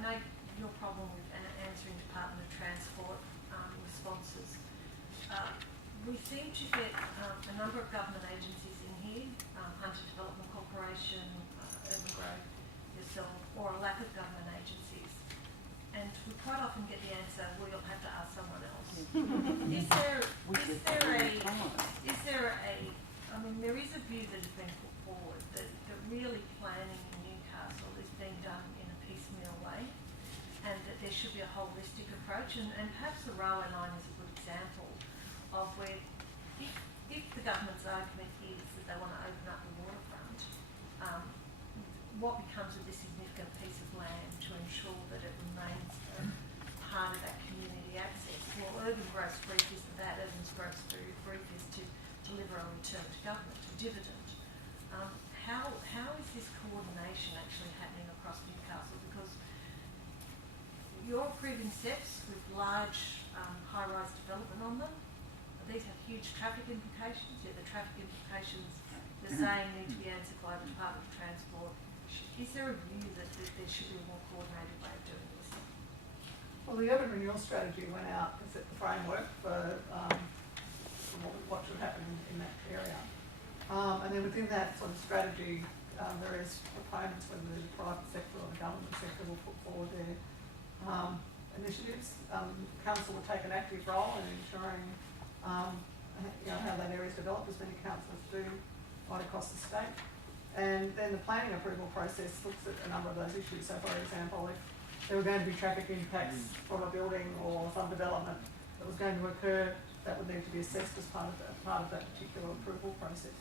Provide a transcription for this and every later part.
know your problem with answering Department of Transport responses. We seem to get a number of government agencies in here, Hunter Development Corporation, Urban Growth, yourself, or a lack of government agencies. And we quite often get the answer, well, you'll have to ask someone else. There is a view that has been put forward that really planning in Newcastle is being done in a piecemeal way, and that there should be a holistic approach, and perhaps the railway line is a good example of where if the government's argument is that they want to open up the waterfront, what becomes of this significant piece of land to ensure that it remains part of that community access? Well, urban growth brief isn't that. Urban growth brief is to deliver a return to government, a dividend. How is this coordination actually happening across Newcastle? Because you're approving steps with large high-rise development on them. These have huge traffic implications, yet the traffic implications they're saying need to be answered by the Department of Transport. Is there a view that there should be a more coordinated way of doing this? Well, the urban renewal strategy went out and set the framework for what should happen in that area. And then within that sort of strategy, various proponents, whether the private sector or the government sector, will put forward their initiatives. Council will take an active role in ensuring how that area is developed, as many councils do right across the state. And then the planning approval process looks at a number of those issues. So, for example, if there were going to be traffic impacts from a building or some development that was going to occur, that would need to be assessed as part of that particular approval process.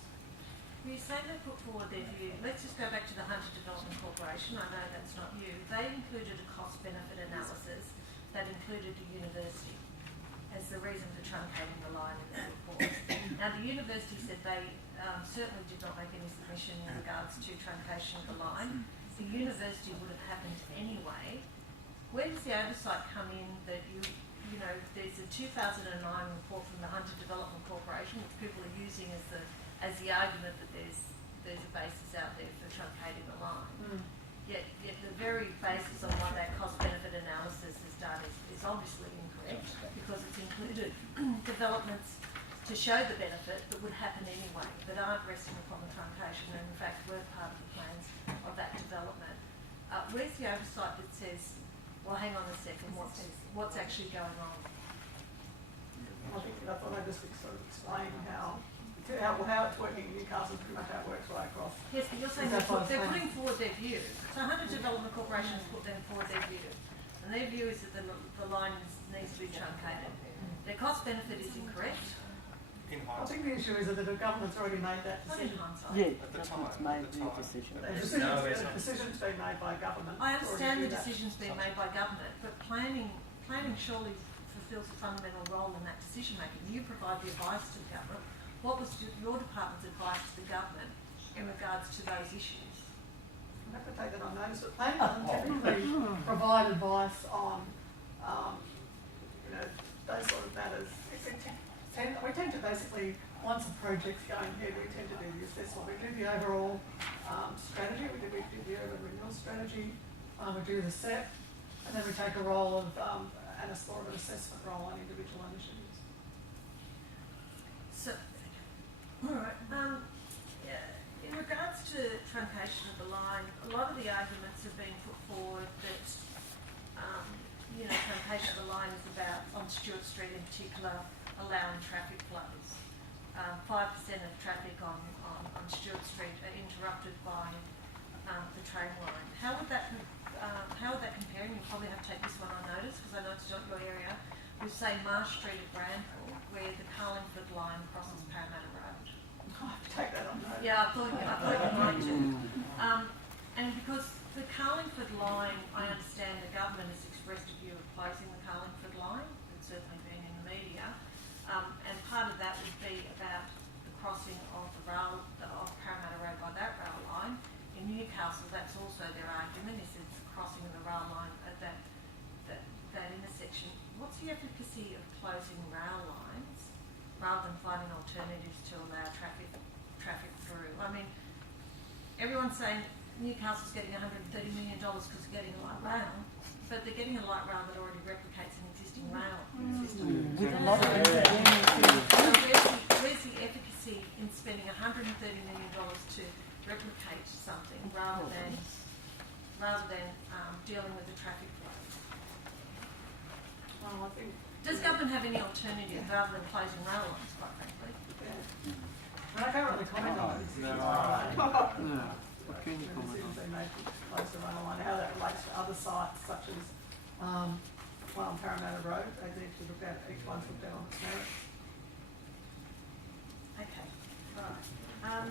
You say they put forward their view. Let's just go back to the Hunter Development Corporation. I know that's not you. They included a cost-benefit analysis that included the university as the reason for truncating the line in their report. Now, the university said they certainly did not make any submission in regards to truncation of the line. The university would have happened anyway. Where does the oversight come in that there's a 2009 report from the Hunter Development Corporation, which people are using as the argument that there's a basis out there for truncating the line. Yet the very basis on what that cost-benefit analysis is done is obviously incorrect, because it's included developments to show the benefit that would happen anyway, that aren't resting upon the truncation, and in fact were part of the plans of that development. Where's the oversight that says, well, hang on a second, what's actually going on? I thought I'd just sort of explain how it's working in Newcastle, pretty much how it works right across. Yes, but you're saying they're putting forward their view. So Hunter Development Corporation has put forward their view. And their view is that the line needs to be truncated. Their cost benefit is incorrect. I think the issue is that the government's already made that decision. Not in hindsight. Yeah, at the time, made the decision. The decision's been made by government. I understand the decision's been made by government, but planning surely fulfills a fundamental role in that decision making. You provide the advice to the government. What was your department's advice to the government in regards to those issues? I have to take that on notice, but planning doesn't typically provide advice on those sort of matters. We tend to basically, once a project's going ahead, we tend to do the assessment. We do the overall strategy, we do the urban renewal strategy, we do the SEP, and then we take a role of an assessment role on individual initiatives. So, all right. In regards to truncation of the line, a lot of the arguments have been put forward that truncation of the line is about, on Stewart Street in particular, allowing traffic flows. 5% of traffic on Stewart Street are interrupted by the train line. How would that compare? And you probably have to take this one on notice because I know it's not your area. With say Marsh Street at Granville, where the Carlingford line crosses Parramatta Road. I have to take that on notice. Yeah, I thought you might do. And because the Carlingford line, I understand the government has expressed a view of closing the Carlingford line. It's certainly been in the media. And part of that would be about the crossing of Parramatta Road by that rail line. In Newcastle, that's also their argument, is it's crossing of the rail line at that intersection. What's the efficacy of closing rail lines rather than finding alternatives to allow traffic through? I mean, everyone's saying Newcastle's getting $130 million because they're getting a light rail, but they're getting a light rail that already replicates an existing rail system. With a lot of engineering. So where's the efficacy in spending $130 million to replicate something rather than dealing with the traffic flows? Well, I think. Does government have any alternative rather than closing rail lines, quite frankly? And I can't really comment on it. No. What can you comment on? Decisions they made to close the rail line, how that relates to other sites such as one on Parramatta Road. They need to look at, each one's looked at on its merits. Okay, alright. I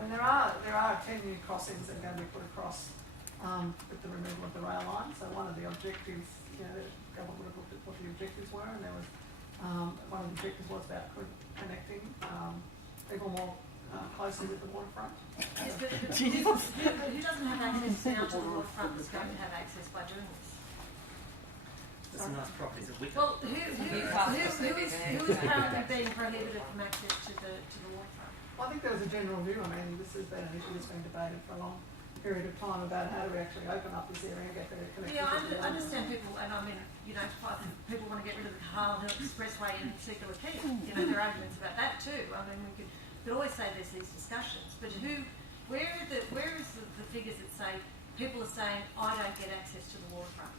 mean, there are 10 new crossings that are going to be put across with the removal of the rail line. So one of the objectives, you know, the government would have looked at what the objectives were, and there was one of the objectives was about connecting people more closely with the waterfront. Yes, but who doesn't have access now to the waterfront that's going to have access by doing this? There's enough properties at Wicklow. Well, who is currently being prohibited from access to the waterfront? Well, I think there was a general view. I mean, this has been an issue that's been debated for a long period of time about how do we actually open up this area and get better connectivity. Yeah, I understand people, and I mean, you know, people want to get rid of the Carl Hill Expressway and Circular Quay. You know, there are arguments about that too. I mean, we could always say there's these discussions, but where is the figures that say people are saying I don't get access to the waterfront?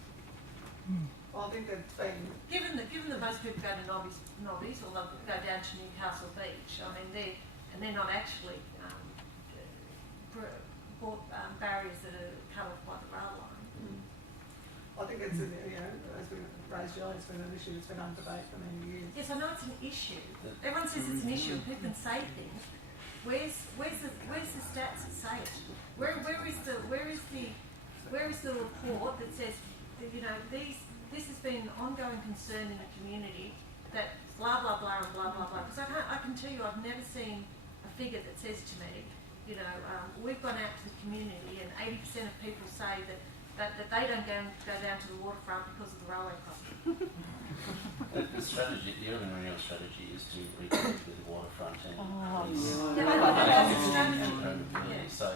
Well, I think that's been. Given that most people go to Nobby's or they'll go down to Newcastle Beach, I mean, they're not actually barriers that are cut off by the rail line. I think it's, you know, as we raised earlier, it's been an issue that's been under debate for many years. Yes, I know it's an issue. Everyone says it's an issue. People can say things. Where's the stats that say it? Where is the report that says that, you know, this has been an ongoing concern in the community that blah blah blah and blah blah blah? Because I can tell you I've never seen a figure that says to me, you know, we've gone out to the community and 80% of people say that they don't go down to the waterfront because of the railway crossing. The strategy, the urban renewal strategy, is to reconnect with the waterfront and increase permeability. So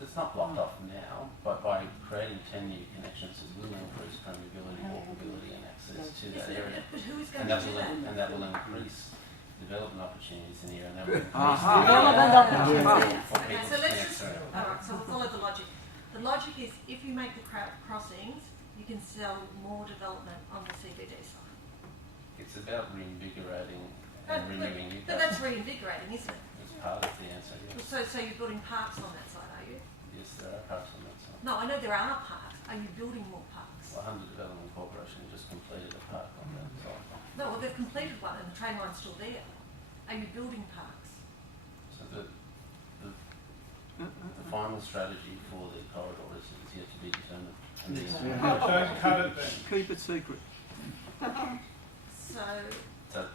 it's not blocked off now, but by creating 10 new connections, it will increase permeability, walkability, and access to that area. But who is going to do that? And that will increase development opportunities in the area, and that will increase Development opportunities. for Okay, people so to let's connect just, through. alright, so we'll follow the logic. The logic is if you make the crossings, you can sell more development on the CBD side. It's about reinvigorating and renewing But that's reinvigorating, isn't it? It's part of the answer, yes. So you're building parks on that side, are you? Yes, there are parts on that side. No, I know there are parks. Are you building more parks? Well, Hunter Development Corporation just completed a park on that side. No, well, they've completed one and the train line's still there. Are you building parks? So the final strategy for the corridor is yet to be determined. And Don't cut it then. Keep it secret. So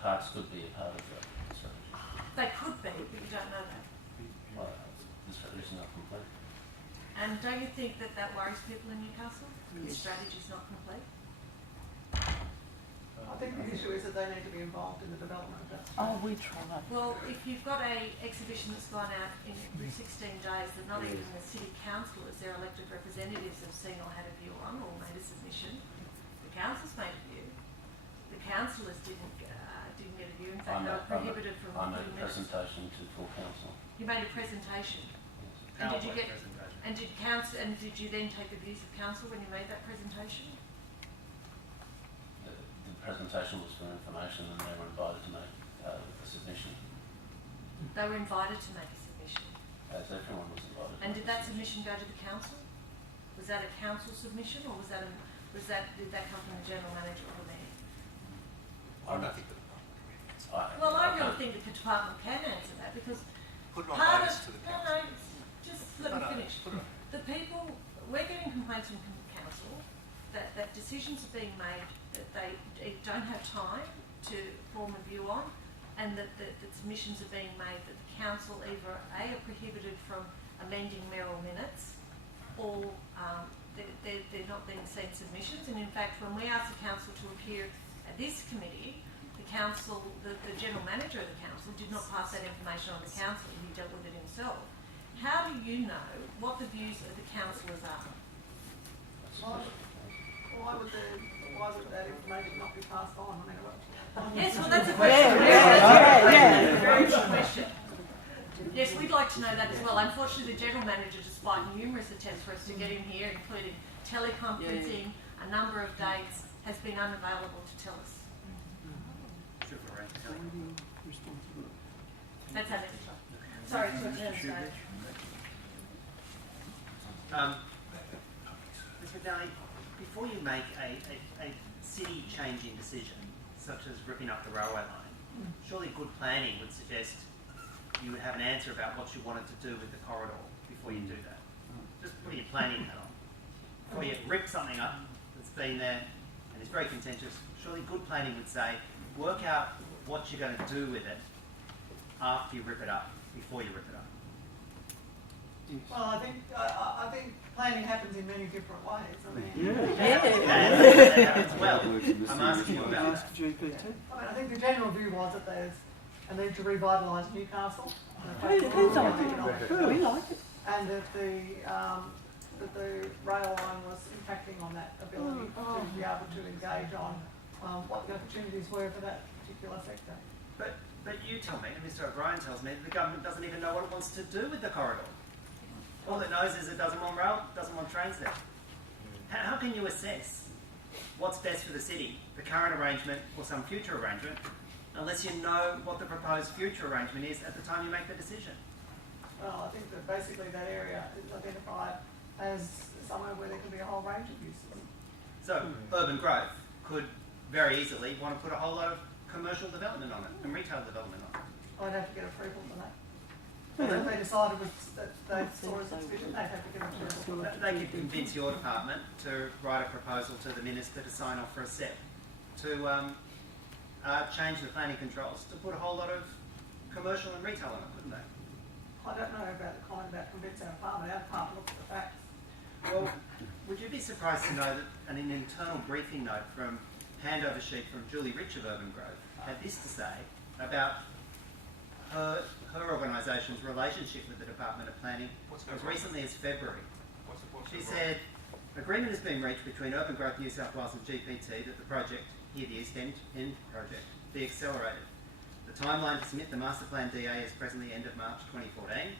parks could be a part of the strategy. they could be, but you don't know that. Well, the strategy is not complete. And don't you think that worries people in Newcastle? The strategy's not complete? I think the issue is that they need to be involved in the development of that. Oh, we try. Well, if you've got a exhibition that's gone out in 16 days that not even the city councillors, their elected representatives, have seen or had a view on or made a submission, the council's made a view. The councillors didn't get a view. In fact, they were prohibited from I made a putting minutes. presentation to full council. You made a presentation. Yes. And did you PowerPoint get? presentation. And did you then take the views of council when you made that presentation? The presentation was for information, and they were invited to make a submission, They were invited to make a submission. as everyone was invited. to And make did a that submission. submission go to the council? Was that a council submission, or did that come from the general manager or the mayor? I don't think the department can answer. Well, I really think the department can answer that because Put it on part notice of to the no, council. just let me finish. The people, we're getting complaints from council that decisions are being made that they don't have time to form a view on, and that submissions are being made that the council either are prohibited from amending mayoral minutes, or they're not being seen submissions. And in fact, when we asked the council to appear at this committee, the council, the general manager of the council, did not pass that information on to council. He dealt with it himself. how do you know what the views of the councillors are? Why would that information not be passed on? I mean, Yes, well, that's a question. Yeah. Very good question. Yes, we'd like to know that as well. Unfortunately, the general manager, despite numerous attempts for us to get him here, including teleconferencing, a number of dates, has been unavailable to tell us. That's our next one. Sorry, it's your turn, Dave. Ms. McNally, before you make a city changing decision, such as ripping up the railway line, surely good planning would suggest you would have an answer about what you wanted to do with the corridor before you do that. Just put your planning hat on. Before you rip something up that's been there and is very contentious, surely good planning would say, work out what you're going to do with it after you rip it up, before you rip it up. well, I think planning happens in many different ways. I mean, That happens well. I'm asking you about that. GPT. I think the general view was that there's a need to revitalise Newcastle. Who's on it? We like it. And that the rail line was impacting on that ability to be able to engage on what the opportunities were for that particular sector. But you tell me, and Mr. O'Brien tells me, that the government doesn't even know what it wants to do with the corridor. All it knows is it doesn't want rail, doesn't want trains there. How can you assess what's best for the city, the current arrangement or some future arrangement, unless you know what the proposed future arrangement is at the time you make the decision? Well, I think that basically that area is identified as somewhere where there can be a whole range of uses. So urban growth could very easily want to put a whole lot of commercial development on it and retail development on it. I'd have to get approval for that. If they decided that they saw as sufficient, they'd have to get approval. They could convince your department to write a proposal to the minister to sign off for a SEP, to change the planning controls, to put a whole lot of commercial and retail on it, couldn't they? I don't know about the comment about convince our department. Our department looks at the facts. Well, would you be surprised to know that an internal briefing note from handover sheet from Julie Rich of Urban Growth had this to say about her organisation's relationship with the Department of Planning as recently as February. She said, agreement has been reached between Urban Growth New South Wales and GPT that the project, here the East End project, be accelerated. The timeline to submit the Master Plan DA is presently end of March 2014.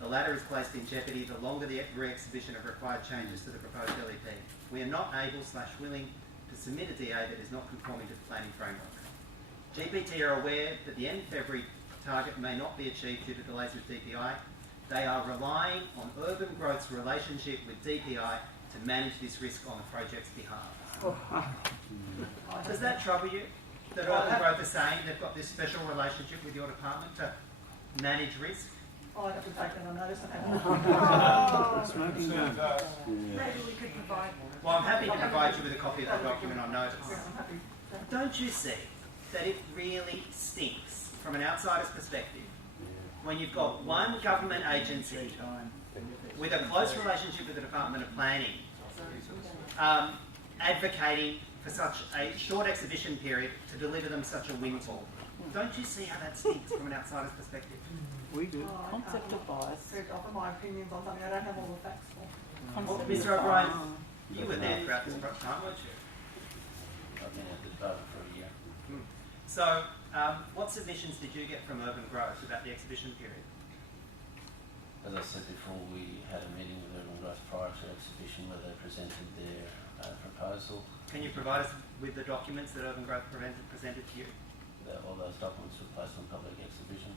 The latter is placed in jeopardy the longer the re-exhibition of required changes to the proposed LEP. We are not able/willing to submit a DA that is not conforming to the planning framework. GPT are aware that the end of February target may not be achieved due to delays with DPI. They are relying on Urban Growth's relationship with DPI to manage this risk on the project's behalf. Does that trouble you? That Urban Growth is saying they've got this special relationship with your department to manage risk? I'd have to take that on notice and have Smoking gun. Maybe we could provide. Well, I'm happy to provide you with a copy of that document on notice. I'm happy. Don't you see that it really stinks from an outsider's perspective when you've got one government agency with a close relationship with the Department of Planning advocating for such a short exhibition period to deliver them such a windfall? Don't you see how that stinks from an outsider's perspective? We do. Concept of bias. To offer my opinions on something I don't have all the facts for. Well, Mr. O'Brien, you were there throughout this time, weren't you? I've been at the department for a year. So, what submissions did you get from Urban Growth about the exhibition period? As I said before, we had a meeting with Urban Growth prior to exhibition where they presented their proposal. Can you provide us with the documents that Urban Growth presented to you? All those documents were placed on public exhibition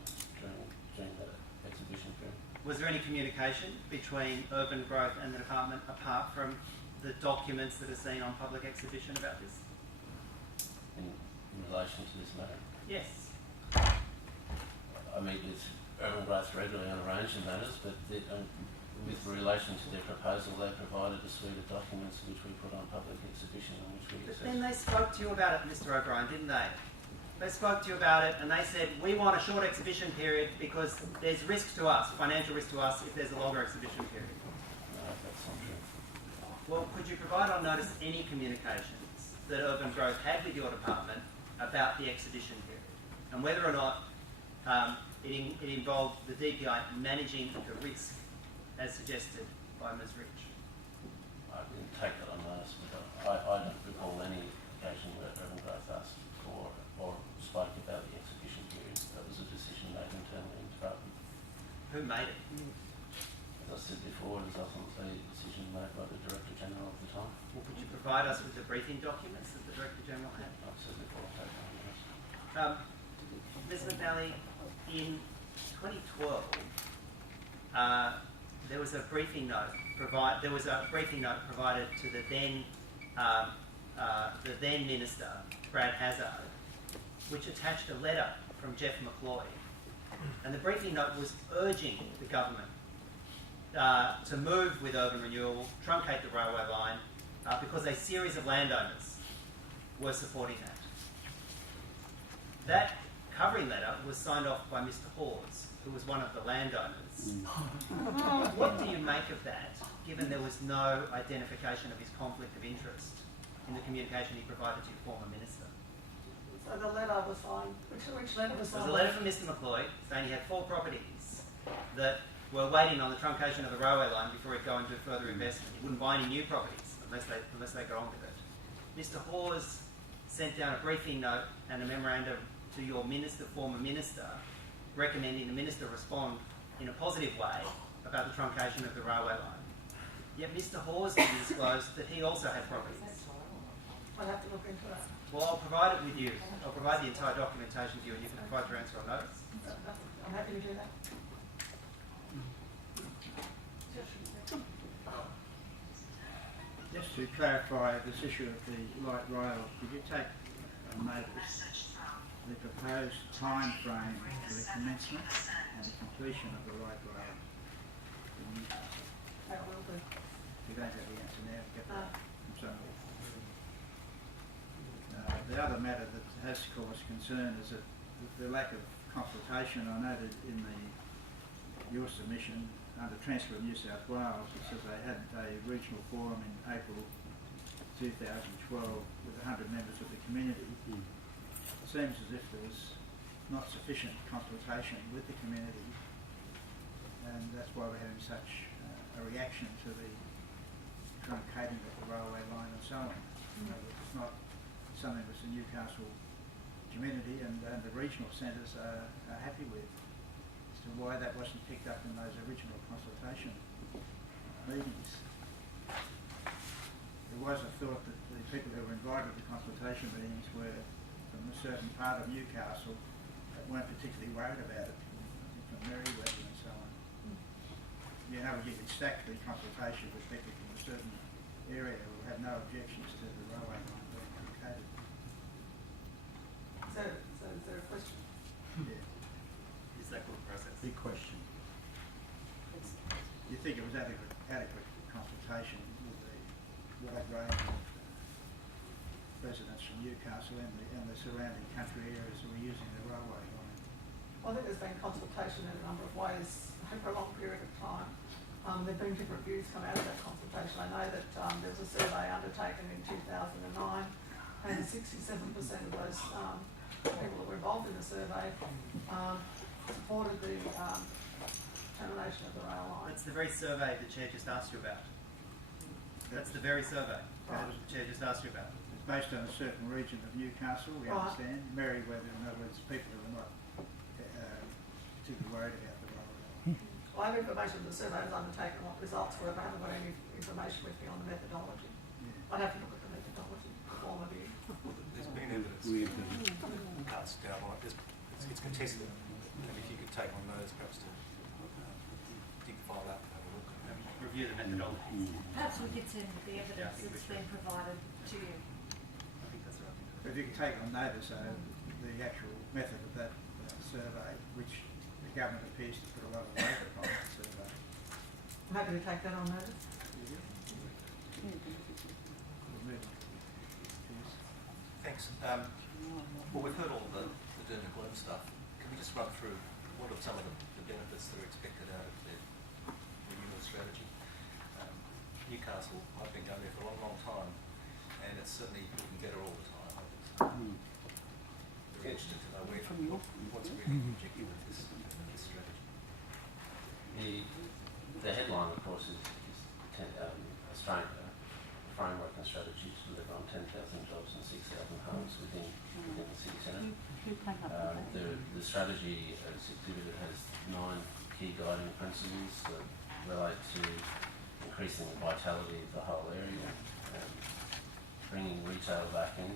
during the exhibition period. Was there any communication between Urban Growth and the department apart from the documents that are seen on public exhibition about this? In relation to this matter? Yes. I meet with Urban Growth regularly on a range of matters, but with relation to their proposal, they provided a suite of documents which we put on public exhibition and which we But assessed. then they spoke to you about it, Mr. O'Brien, didn't they? They spoke to you about it and they said, we want a short exhibition period because there's risk to us, financial risk to us, if there's a longer exhibition period. No, that's not true. Well, could you provide on notice any communications that Urban Growth had with your department about the exhibition period and whether or not it involved the DPI managing the risk as suggested by Ms. Rich? I didn't take that on notice, but I don't recall any occasion where Reverend Grove asked for or spoke about the exhibition period. That was a decision made internally in the department. Who made it? As I said before, it was ultimately a decision made by the Director General at the time. Well, could you provide us with the briefing documents that the Director General had? I've said before, I'll take that on notice. Ms. McNally, in 2012, there was a briefing note provided to the then Minister, Brad Hazzard, which attached a letter from Jeff McCloy. And the briefing note was urging the government to move with urban renewal, truncate the railway line, because a series of landowners were supporting that. That covering letter was signed off by Mr. Hawes, who was one of the landowners. What do you make of that, given there was no identification of his conflict of interest in the communication he provided to your former minister? So the letter was signed, which letter was There signed? was a letter from Mr. McCloy saying he had 4 properties that were waiting on the truncation of the railway line before he'd go into further investment. He wouldn't buy any new properties unless they got on with it. Mr. Hawes sent down a briefing note and a memorandum to your former minister, recommending the minister respond in a positive way about the truncation of the railway line. Yet Mr. Hawes didn't disclose that he also had properties. I'll have to look into that. Well, I'll provide it with you. I'll provide the entire documentation to you and you can provide your answer on notice. I'm happy to do that. Just to clarify this issue of the light rail, did you take notice the proposed time frame for the commencement and the completion of the light rail in Newcastle? That will do. You don't have the answer now, get No. that from somebody. The other matter that has caused concern is that the lack of consultation. I noted in your submission under Transport New South Wales, it says they had a regional forum in April 2012 with 100 members of the community. It seems as if there was not sufficient consultation with the community, and that's why we're having such a reaction to the truncating of the railway line and so on. It's not something which the Newcastle community and the regional centres are happy with, as to why that wasn't picked up in those original consultation meetings. There was a thought that the people who were invited to the consultation meetings were from a certain part of Newcastle that weren't particularly worried about it, from Merriweather and so on. You know, you could stack the consultation with people from a certain area who had no objections to the railway line being truncated. So is there a question? Yeah. Is that good process? Big question. You think it was adequate consultation with the wide range of residents from Newcastle and the surrounding country areas who were using the railway line? Well, I think there's been consultation in a number of ways over a long period of time. There have been different views come out of that consultation. I know that there was a survey undertaken in 2009 and 67% of those people that were involved in the survey supported the termination of the rail line. That's the very survey the Chair just asked you about. That's the very survey that the Chair just asked you about. It's based on a certain region of Newcastle, we Right. understand. Merriweather, in other words, people who are not particularly worried about the railway line. Well, I have information that the survey was undertaken and what results were, but I haven't got any information with me on the methodology. Yeah. I'd have to look at the methodology, the form of view. There's been evidence cuts down on it. It's contested. And if you could take on those, perhaps to dig the file out and have a look. Review the methodology. Perhaps we could send the Yeah, I evidence think we that's should. been provided to you. I think that's the right thing to do. But if you can take on notice the actual method of that survey, which the government appears to put a lot of weight upon that survey. I'm happy to take that on notice. We'll move on. Cheers. Thanks. Well, we've heard all the doom and gloom stuff. Can we just run through what are some of the benefits that are expected out of the renewal strategy? Newcastle, I've been going there for a long, long time, and it's certainly getting better all the time. Very interested to know what's really the objective of this strategy. The the headline, of course, is Australia framework and strategy to deliver on 10,000 jobs and 6,000 homes within the city centre. Who came up with that? The strategy as exhibited has 9 key guiding principles that relate to increasing the vitality of the whole area, bringing retail back in,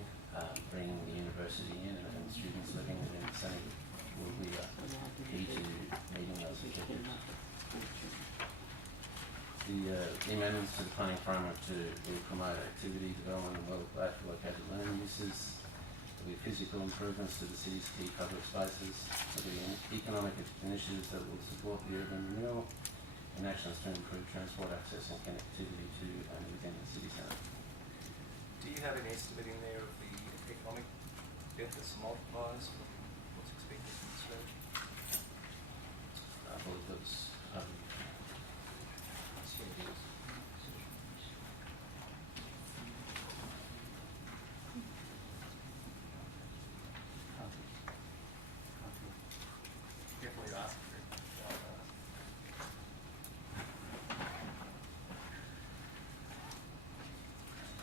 bringing the university in, and students living within the centre will be key to meeting those objectives. The amendments to the planning framework will promote activity, development and well-located land uses. There will be physical improvements to the city's key public spaces. There will be economic initiatives that will support the urban renewal and actions to improve transport access and connectivity to and within the city centre. Do you have any estimate in there of the economic benefits and multipliers for what's expected from the strategy? I believe that's Definitely asking for it.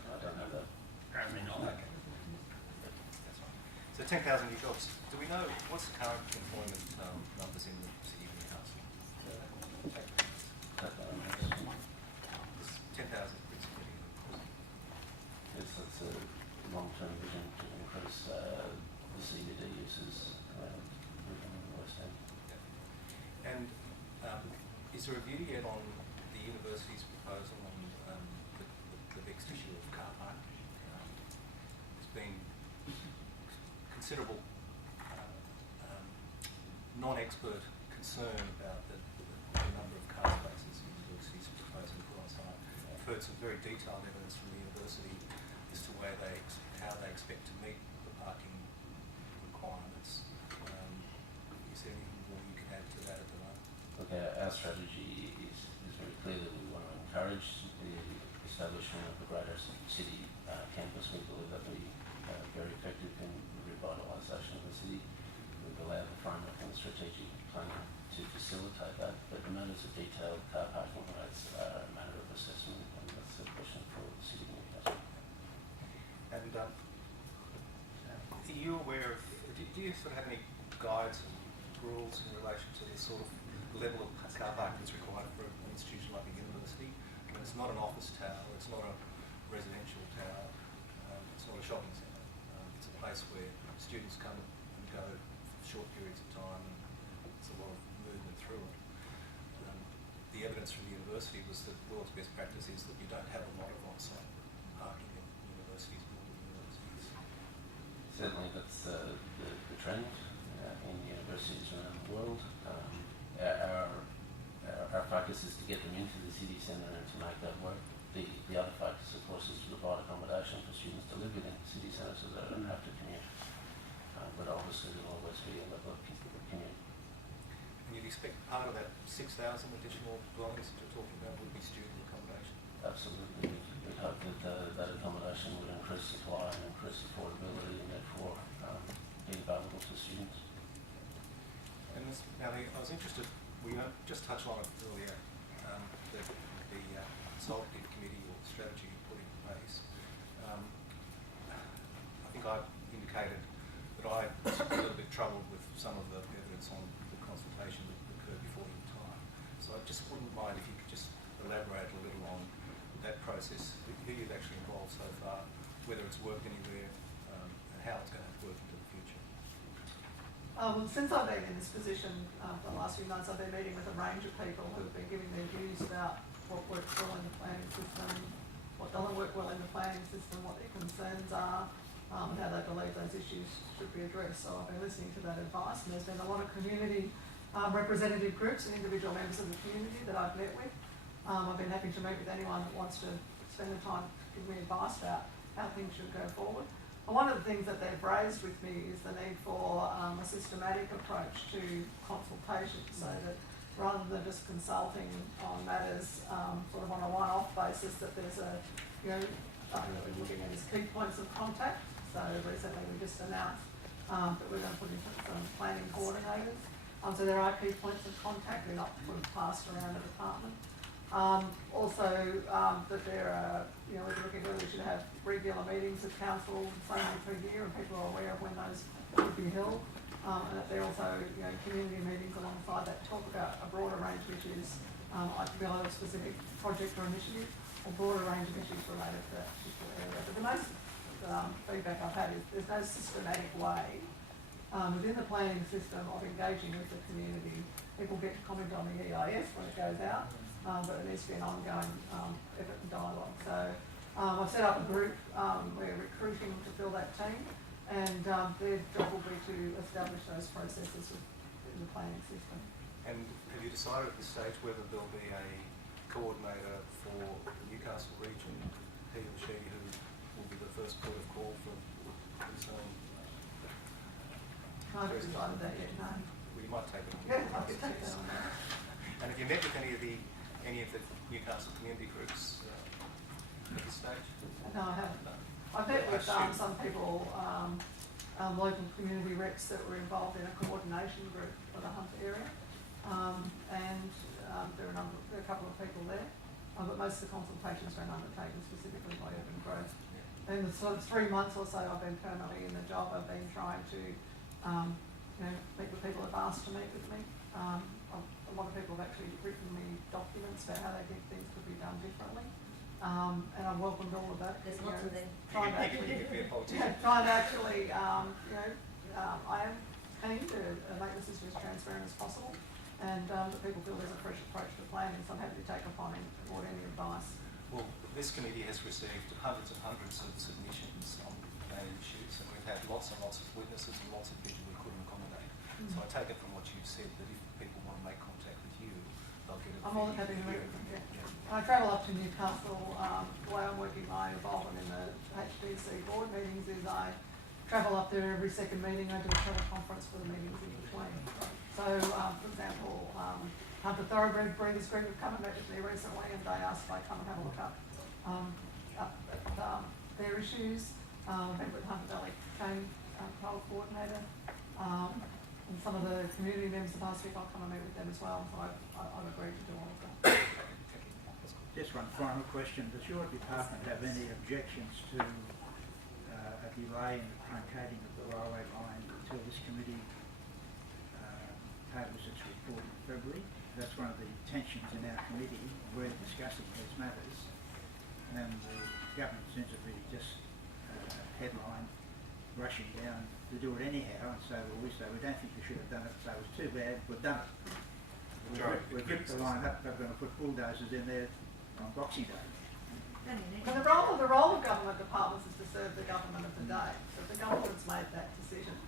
I don't know that. Apparently not. Okay. That's fine. So 10,000 new jobs. Do we know what's the current employment numbers in the city of Newcastle? It's 10,000 principally. Yes, that's a long-term vision to increase the CBD uses within the West End. And is there a view yet on the university's proposal on the next issue of car park? There's been considerable non-expert concern about the number of car spaces the university is proposing to put on site. I've heard some very detailed evidence from the university as to how they expect to meet the parking requirements. Is there anything more you can add to that at the moment? Look, our strategy is very clear that we want to encourage the establishment of a greater city campus. We believe that will be very effective in the revitalisation of the city. We've allowed the framework and the strategic planning to facilitate that, but the matters of detailed car parking rates are a matter of assessment, and that's a question for the city of Newcastle. And are you aware of, do you sort of have any guides and rules in relation to the sort of level of car parking that's required for an institution like a university? I mean, it's not an office tower, it's not a residential tower, it's not a shopping centre. It's a place where students come and go for short periods of time, and there's a lot of movement through it. The evidence from the university was that the world's best practice is that you don't have a lot of on-site parking in universities, building universities. Certainly that's the trend in universities around the world. Our focus is to get them into the city centre and to make that work. The other focus, of course, is to provide accommodation for students to live within the city centre so they don't have to commute. But obviously there will always be a level of commute. And you'd expect part of that 6,000 additional dwellings that you're talking about would be student accommodation? Absolutely. We'd hope that that accommodation would increase supply and increase affordability and therefore be available to students. And now I was interested, we just touched on it earlier, the consultative committee or strategy you put in place. I think I indicated that I was a little bit troubled with some of the evidence on the consultation that occurred before your time. So I just wouldn't mind if you could just elaborate a little on that process, who you've actually involved so far, whether it's worked anywhere, and how it's going to work into the future. Well, since I've been in this position for the last few months, I've been meeting with a range of people who have been giving their views about what works well in the planning system, what doesn't work well in the planning system, what their concerns are, and how they believe those issues should be addressed. So I've been listening to that advice, and there's been a lot of community representative groups and individual members of the community that I've met with. I've been happy to meet with anyone that wants to spend the time to give me advice about how things should go forward. And one of the things that they've raised with me is the need for a systematic approach to consultation, so that rather than just consulting on matters sort of on a one-off basis, that there's a, something that we're looking at is key points of contact. So recently we just announced that we're going to put in some planning coordinators. So there are key points of contact. They're not sort of passed around the department. Also, that there are, you know, we're looking at whether we should have regular meetings with council, same per year, and people are aware of when those would be held. And that there are also, you know, community meetings alongside that talk about a broader range of issues, like to be a specific project or initiative, a broader range of issues related to that particular area. But the most feedback I've had is there's no systematic way within the planning system of engaging with the community. People get to comment on the EIS when it goes out, but it needs to be an ongoing effort and dialogue. So I've set up a group, we're recruiting to fill that team, and their job will be to establish those processes in the planning system. And have you decided at this stage whether there'll be a coordinator for the Newcastle region, he or she who will be the first port of call for concern? I haven't decided that yet, no. Well, you might take it on. Yeah, I could take that on. And have you met with any of the Newcastle community groups at this stage? No, I haven't. No. I've met with some people, local community reps that were involved in a coordination group for the Hunter area, and there are a couple of people there, but most of the consultations are undertaken specifically by Urban Growth. In the sort of 3 months or so I've been permanently in the job, I've been trying to you know, meet with people who have asked to meet with me. A lot of people have actually written me documents about how they think things could be done differently. And I've welcomed all of that. There's lots of them. Trying to actually, you know, I am keen to make the system as transparent as possible, and that people feel there's a fresh approach to planning, so I'm happy to take upon any advice. Well, this committee has received hundreds and hundreds of submissions on planning issues, and we've had lots and lots of witnesses and lots of people we couldn't accommodate. So I take it from what you've said that if people want to make contact with you, they'll get it. I'm more than happy to meet with them, yeah. I travel up to Newcastle. The way I'm working my involvement in the HDC board meetings is I travel up there every second meeting. I do a teleconference for the meetings in between. So, for example, Hunter Thoroughbred Breeders Group have come and met with me recently, and they asked if I come and have a look up at their issues. I met with Hunter Valley Cane Coal Coordinator, and some of the community members have asked if I'll come and meet with them as well. So I've agreed to do all of that. Just one final question. Does your department have any objections to a delay in the truncating of the railway line until this committee tables its report in February? That's one of the tensions in our committee. We're discussing these matters, and the government seems to be just headline rushing down to do it anyhow, and so we say we don't think we should have done it, so it was too bad, we've done it. We've ripped the line up, they're going to put bulldozers in there on Boxing Day. But the role of government departments is to serve the government of the day. So if the government's made that decision,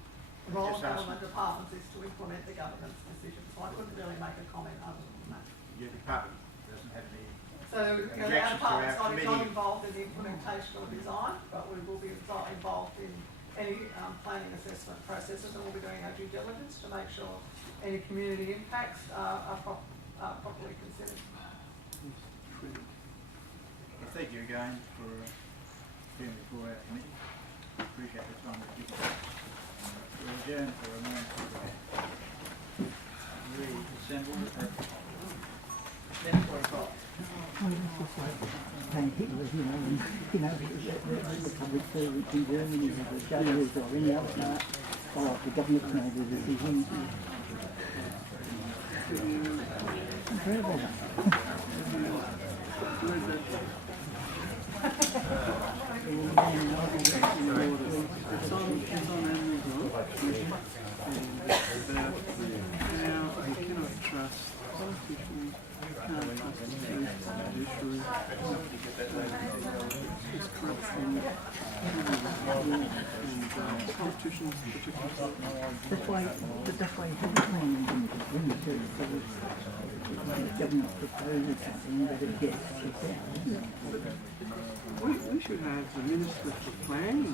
the role of government departments is to implement the government's decision. So I couldn't really make a comment other than that. Your department doesn't have any. So you know, our department's not involved in the implementation or design, but we will be involved in any planning assessment processes, and we'll be doing our due diligence to make sure any community impacts are properly considered. Well, thank you again for being before our committee. Appreciate the time that you've given us. We're adjourned for a moment. Reassembled at 10:45. Hitler, the public servants in Germany, the judges or any other part, or the government made the decision. Incredible. I cannot trust politicians, can't trust the judiciary, it's corruption, and politicians particularly. That's why it hasn't planned in the too. So the government proposes something that it gets kicked out, isn't it? We should have the Minister for Planning